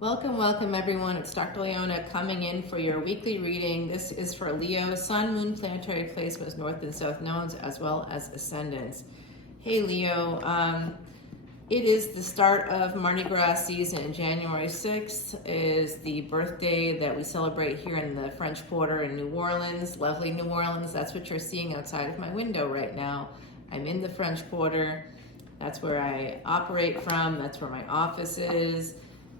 Welcome everyone. It's Dr. Leona coming in for your weekly reading. This is for Leo, Sun, Moon, planetary placements, North and South nodes, as well as Ascendants. Hey Leo, it is the start of Mardi Gras season. January 6th is the birthday that we celebrate here in the French Quarter in New Orleans, lovely New Orleans. That's what you're seeing outside of my window right now. I'm in the French Quarter. That's where I operate from. That's where my office is.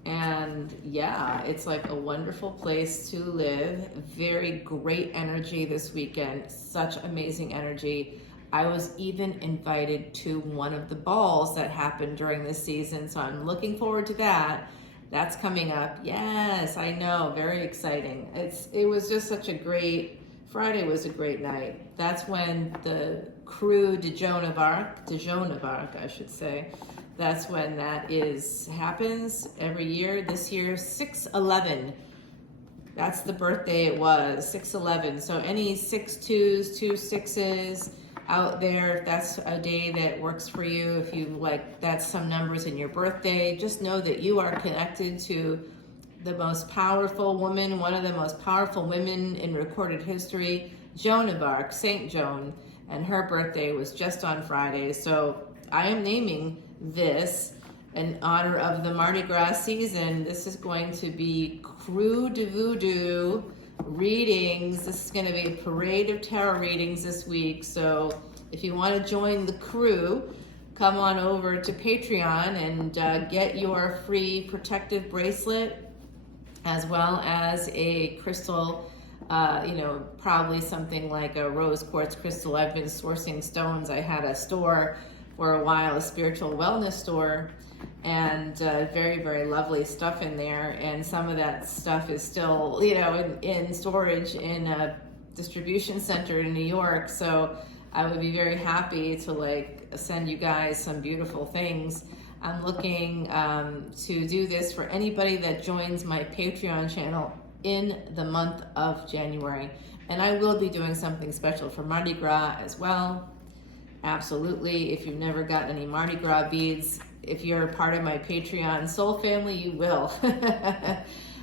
And yeah, it's like a wonderful place to live. Very great energy this weekend. Such amazing energy. I was even invited to one of the balls that happened during this season, so I'm looking forward to that. That's coming up. Yes, I know. Very exciting. It was just such a great Friday was a great night. That's when the crew de Joan of Arc, I should say. That's when that happens every year. This year, 6/11. That's the birthday it was, 6/11. So any 6/2s, 2/6s out there, if that's a day that works for you, if you like, that's some numbers in your birthday, just know that you are connected to the most powerful woman, one of the most powerful women in recorded history, Joan of Arc, Saint Joan, and her birthday was just on Friday. So I am naming this in honor of the Mardi Gras season. This is going to be Crew de Voodoo readings. This is going to be a parade of tarot readings this week. So if you want to join the crew, come on over to Patreon and get your free protective bracelet, as well as a crystal, probably something like a rose quartz crystal. I've been sourcing stones. I had a store for a while, a spiritual wellness store, and very, very lovely stuff in there. And some of that stuff is still, in storage in a distribution center in New York. So I would be very happy to send you guys some beautiful things. I'm looking to do this for anybody that joins my Patreon channel in the month of January. And I will be doing something special for Mardi Gras as well. Absolutely. If you've never gotten any Mardi Gras beads, if you're a part of my Patreon soul family, you will.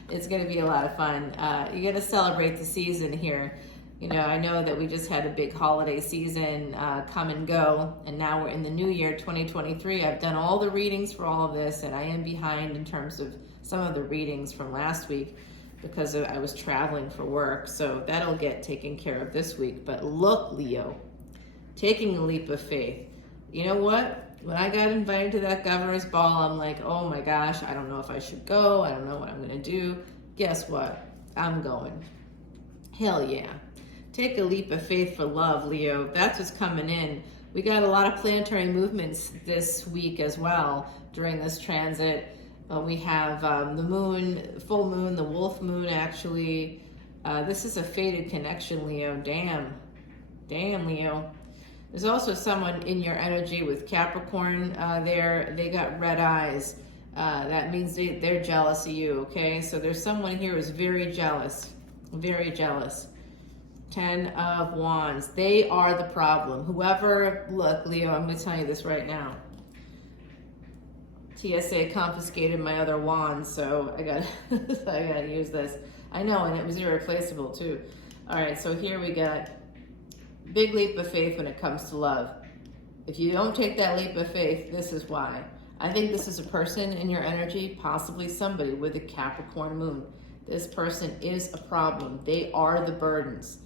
It's going to be a lot of fun. You're going to celebrate the season here. I know that we just had a big holiday season come and go, and now we're in the new year, 2023. I've done all the readings for all of this, and I am behind in terms of some of the readings from last week because I was traveling for work. So that'll get taken care of this week. But look, Leo, taking a leap of faith. You know what? When I got invited to that governor's ball, I'm like, oh my gosh, I don't know if I should go. I don't know what I'm going to do. Guess what? I'm going. Hell yeah. Take a leap of faith for love, Leo. That's what's coming in. We got a lot of planetary movements this week as well during this transit. We have the moon, full moon, the wolf moon actually. This is a fated connection, Leo. Damn, Leo. There's also someone in your energy with Capricorn there. They got red eyes. That means they're jealous of you, okay? So there's someone here who's very jealous, very jealous. 10 of Wands. They are the problem. Look, Leo, I'm going to tell you this right now. TSA confiscated my other wand, so I got to use this. I know, and it was irreplaceable too. All right, so here we got big leap of faith when it comes to love. If you don't take that leap of faith, this is why. I think this is a person in your energy, possibly somebody with a Capricorn moon. This person is a problem. They are the burdens.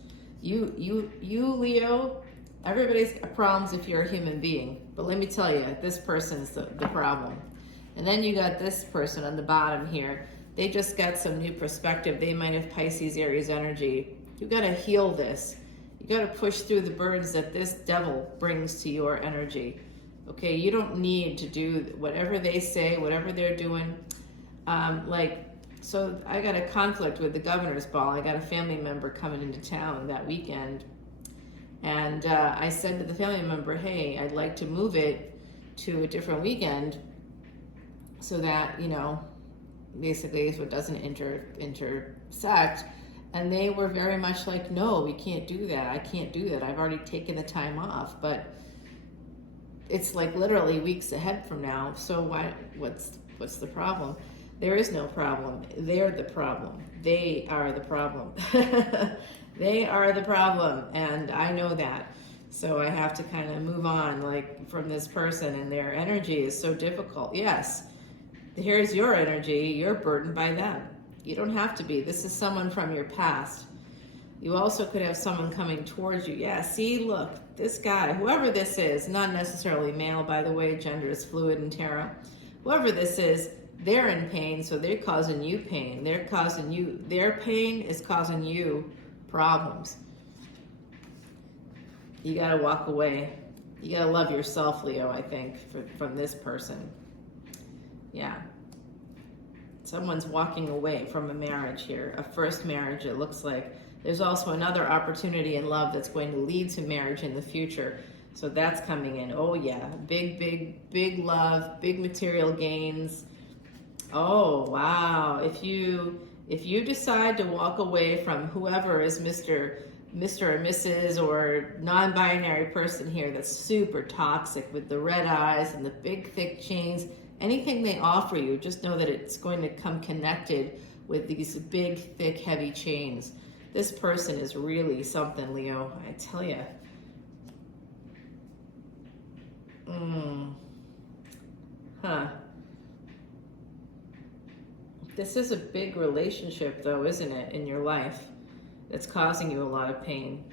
You, Leo, everybody's got problems if you're a human being. But let me tell you, this person's the problem. And then you got this person on the bottom here. They just got some new perspective. They might have Pisces, Aries energy. You got to heal this. You got to push through the burdens that this devil brings to your energy. Okay, you don't need to do whatever they say, whatever they're doing. So I got a conflict with the governor's ball. I got a family member coming into town that weekend. And I said to the family member, hey, I'd like to move it to a different weekend so that, basically so it doesn't intersect. And they were very much like, no, we can't do that. I can't do that. I've already taken the time off. But it's like literally weeks ahead from now. So what's the problem? There is no problem. They're the problem. They are the problem. They are the problem, and I know that. So I have to kind of move on, like, from this person, and their energy is so difficult. Yes, here's your energy. You're burdened by them. You don't have to be. This is someone from your past. You also could have someone coming towards you. Yeah, see, look, this guy, whoever this is, not necessarily male, by the way, gender is fluid in tarot. Whoever this is, they're in pain, so they're causing you pain. Their pain is causing you problems. You gotta walk away. You gotta love yourself, Leo, I think, from this person. Yeah. Someone's walking away from a marriage here, a first marriage, it looks like. There's also another opportunity in love that's going to lead to marriage in the future. So that's coming in. Oh yeah, big love, big material gains. Oh wow, if you decide to walk away from whoever is Mr. or Mrs. or non-binary person here that's super toxic with the red eyes and the big thick chains, anything they offer you, just know that it's going to come connected with these big, thick, heavy chains. This person is really something, Leo, I tell you. This is a big relationship, though, isn't it, in your life? That's causing you a lot of pain.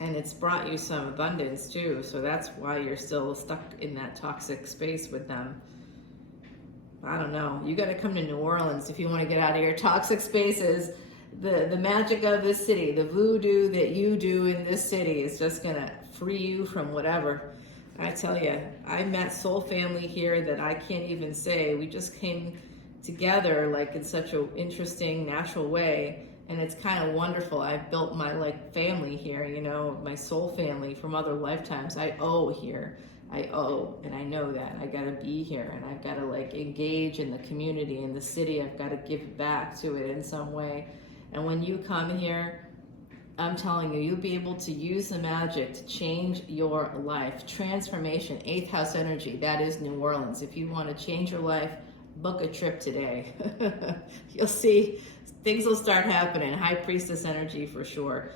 And it's brought you some abundance, too, so that's why you're still stuck in that toxic space with them. I don't know. You got to come to New Orleans if you want to get out of your toxic spaces. The magic of this city, the voodoo that you do in this city is just going to free you from whatever. I tell you, I met soul family here that I can't even say. We just came together like in such an interesting, natural way, and it's kind of wonderful. I've built my family here, you know, my soul family from other lifetimes. I owe here. I owe, and I know that. I gotta be here, and I've gotta engage in the community, in the city. I've gotta give back to it in some way. And when you come here, I'm telling you, you'll be able to use the magic to change your life. Transformation, 8th house energy, that is New Orleans. If you want to change your life, book a trip today. You'll see things will start happening. High priestess energy for sure.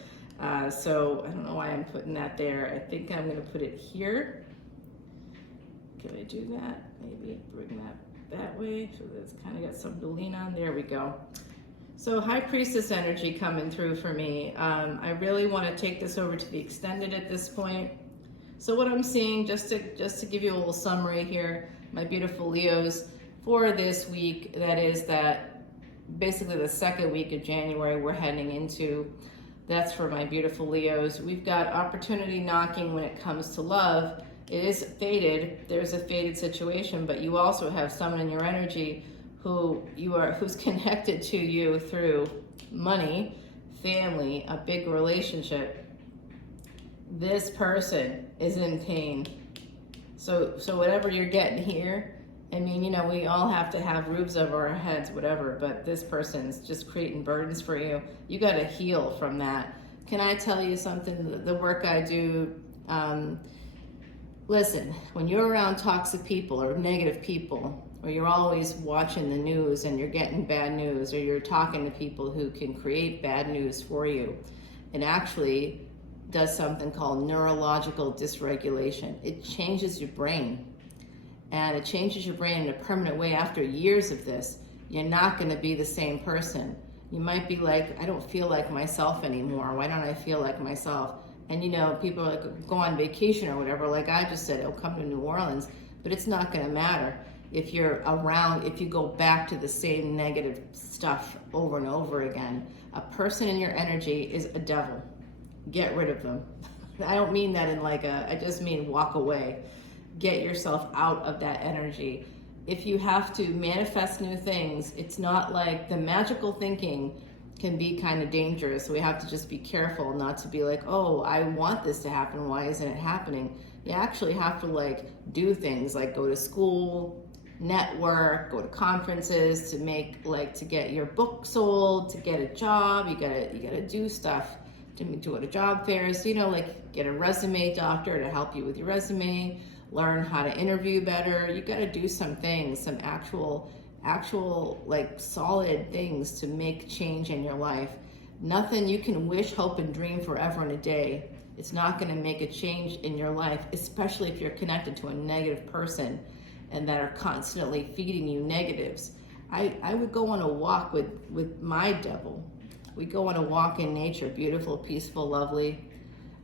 So I don't know why I'm putting that there. I think I'm going to put it here. Can I do that? Maybe bring that way so that it's kind of got something to lean on. There we go. So High Priestess energy coming through for me. I really want to take this over to the extended at this point. So what I'm seeing, just to give you a little summary here, my beautiful Leos, for this week, that basically the second week of January we're heading into. That's for my beautiful Leos. We've got opportunity knocking when it comes to love. It is fated. There's a fated situation, but you also have someone in your energy who's connected to you through money, family, a big relationship. This person is in pain. So whatever you're getting here, I mean, you know, we all have to have roofs over our heads, whatever, but this person's just creating burdens for you. You got to heal from that. Can I tell you something? The work I do, listen, when you're around toxic people or negative people, or you're always watching the news and you're getting bad news, or you're talking to people who can create bad news for you, it actually does something called neurological dysregulation. It changes your brain, and it changes your brain in a permanent way. After years of this, you're not going to be the same person. You might be like, I don't feel like myself anymore. Why don't I feel like myself? And you know, people are like, go on vacation or whatever. Like I just said, oh, come to New Orleans, but it's not going to matter. If you're around, if you go back to the same negative stuff over and over again, a person in your energy is a devil. Get rid of them. I don't mean that in I just mean walk away. Get yourself out of that energy. If you have to manifest new things, it's not like the magical thinking can be kind of dangerous. So we have to just be careful not to be like, oh, I want this to happen. Why isn't it happening? You actually have to do things like go to school, network, go to conferences to make to get your book sold, to get a job. You gotta do stuff to go to job fairs, get a resume doctor to help you with your resume, learn how to interview better. You got to do some things, some actual like solid things to make change in your life. Nothing you can wish, hope, and dream forever and a day. It's not going to make a change in your life, especially if you're connected to a negative person and that are constantly feeding you negatives. I would go on a walk with my devil. We go on a walk in nature, beautiful, peaceful, lovely.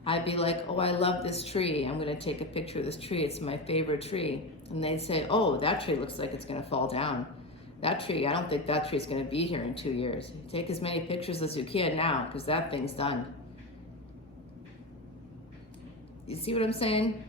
I'd be like, oh, I love this tree. I'm going to take a picture of this tree. It's my favorite tree. And they'd say, oh, that tree looks like it's going to fall down. That tree, I don't think that tree's going to be here in 2 years. Take as many pictures as you can now, because that thing's done. You see what I'm saying?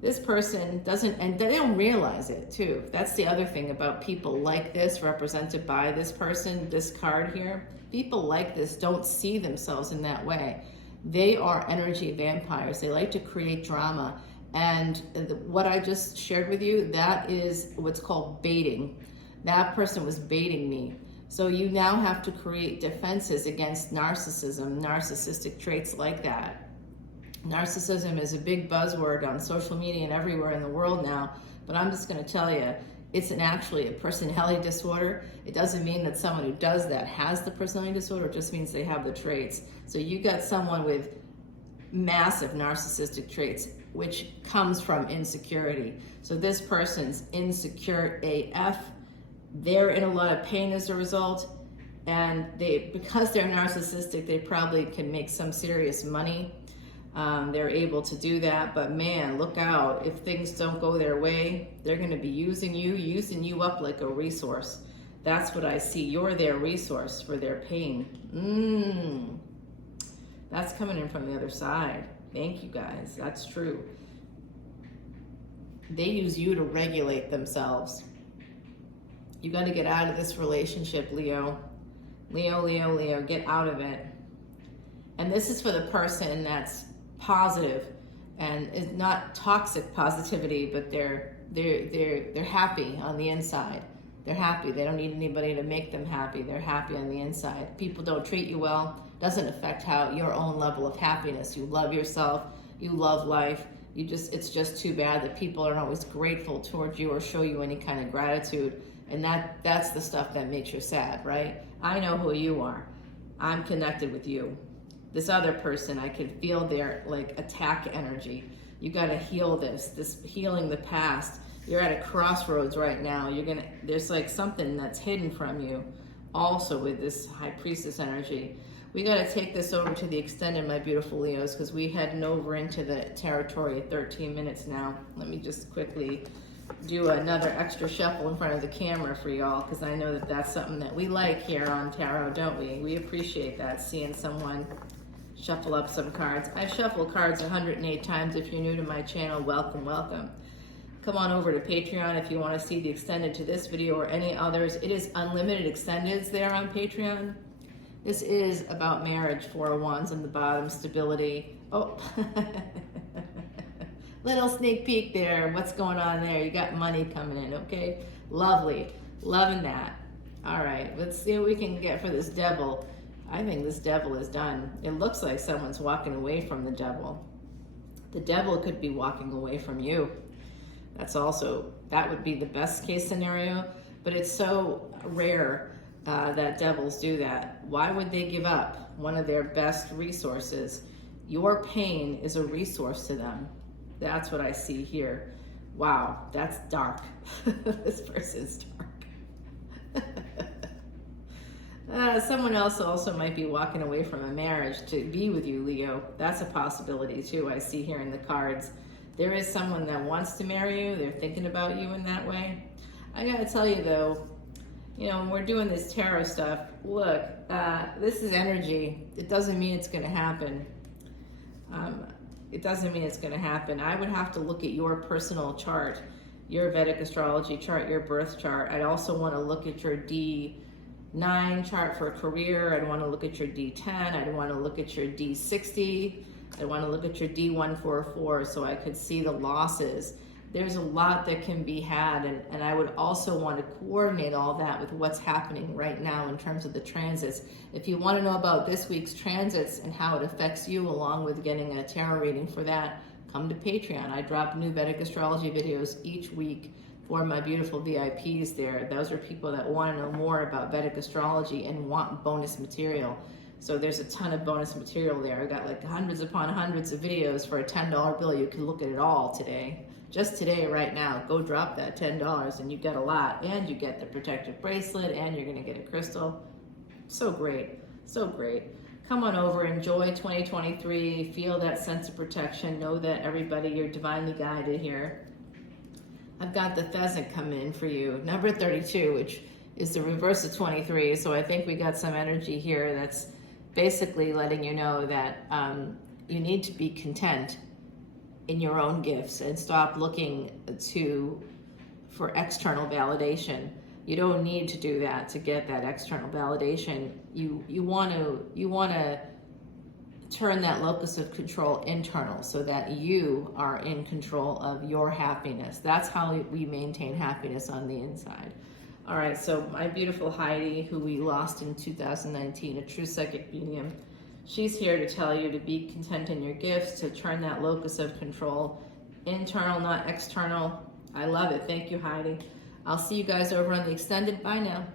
This person doesn't, and they don't realize it too. That's the other thing about people like this, represented by this person, this card here. People like this don't see themselves in that way. They are energy vampires. They like to create drama. And what I just shared with you, that is what's called baiting. That person was baiting me. So you now have to create defenses against narcissism, narcissistic traits like that. Narcissism is a big buzzword on social media and everywhere in the world now, but I'm just going to tell you, it's actually a personality disorder. It doesn't mean that someone who does that has the personality disorder, it just means they have the traits. So you got someone with massive narcissistic traits, which comes from insecurity. So this person's insecure AF. They're in a lot of pain as a result, and because they're narcissistic, they probably can make some serious money. They're able to do that, but man, look out. If things don't go their way, they're going to be using you up like a resource. That's what I see. You're their resource for their pain. That's coming in from the other side. Thank you, guys. That's true. They use you to regulate themselves. You got to get out of this relationship, Leo. Leo, get out of it. And this is for the person that's positive and is not toxic positivity, but they're happy on the inside. They're happy. They don't need anybody to make them happy. They're happy on the inside. People don't treat you well. Doesn't affect how your own level of happiness. You love yourself. You love life. It's just too bad that people aren't always grateful towards you or show you any kind of gratitude. And that's the stuff that makes you sad, right? I know who you are. I'm connected with you. This other person, I can feel their like attack energy. You got to heal this healing the past. You're at a crossroads right now. There's like something that's hidden from you also with this high priestess energy. We got to take this over to the extended, my beautiful Leos, because we heading over into the territory at 13 minutes now. Let me just quickly do another extra shuffle in front of the camera for y'all, because I know that that's something that we like here on Tarot, don't we? We appreciate that, seeing someone shuffle up some cards. I've shuffled cards 108 times. If you're new to my channel, welcome. Come on over to Patreon if you want to see the extended to this video or any others. It is unlimited extendeds there on Patreon. This is about marriage, 4 of Wands on the bottom, stability. Oh, little sneak peek there. What's going on there? You got money coming in, okay? Lovely. Loving that. All right, let's see what we can get for this devil. I think this devil is done. It looks like someone's walking away from the devil. The devil could be walking away from you. That would be the best case scenario, but it's so rare that devils do that. Why would they give up one of their best resources? Your pain is a resource to them. That's what I see here. Wow, that's dark. This person's dark. Someone else also might be walking away from a marriage to be with you, Leo. That's a possibility too, I see here in the cards. There is someone that wants to marry you. They're thinking about you in that way. I gotta tell you though, when we're doing this tarot stuff, look, this is energy. It doesn't mean it's gonna happen. It doesn't mean it's gonna happen. I would have to look at your personal chart, your Vedic astrology chart, your birth chart. I'd also wanna look at your D9 chart for career. I'd wanna look at your D10. I'd wanna look at your D60. I want to look at your D144 so I could see the losses. There's a lot that can be had, and I would also want to coordinate all that with what's happening right now in terms of the transits. If you want to know about this week's transits and how it affects you, along with getting a tarot reading for that, come to Patreon. I drop new Vedic Astrology videos each week for my beautiful VIPs there. Those are people that want to know more about Vedic Astrology and want bonus material. So there's a ton of bonus material there. I got like hundreds upon hundreds of videos for a $10 bill. You can look at it all today. Just today, right now, go drop that $10 and you get a lot. And you get the protective bracelet and you're gonna get a crystal. So great, so great. Come on over, enjoy 2023, feel that sense of protection, know that everybody, you're divinely guided here. I've got the pheasant coming in for you, number 32, which is the reverse of 23. So I think we got some energy here that's basically letting you know that you need to be content in your own gifts and stop looking for external validation. You don't need to do that to get that external validation. You want to turn that locus of control internal so that you are in control of your happiness. That's how we maintain happiness on the inside. All right, so my beautiful Heidi, who we lost in 2019, a true psychic medium, she's here to tell you to be content in your gifts, to turn that locus of control internal, not external. I love it. Thank you, Heidi. I'll see you guys over on the extended. Bye now.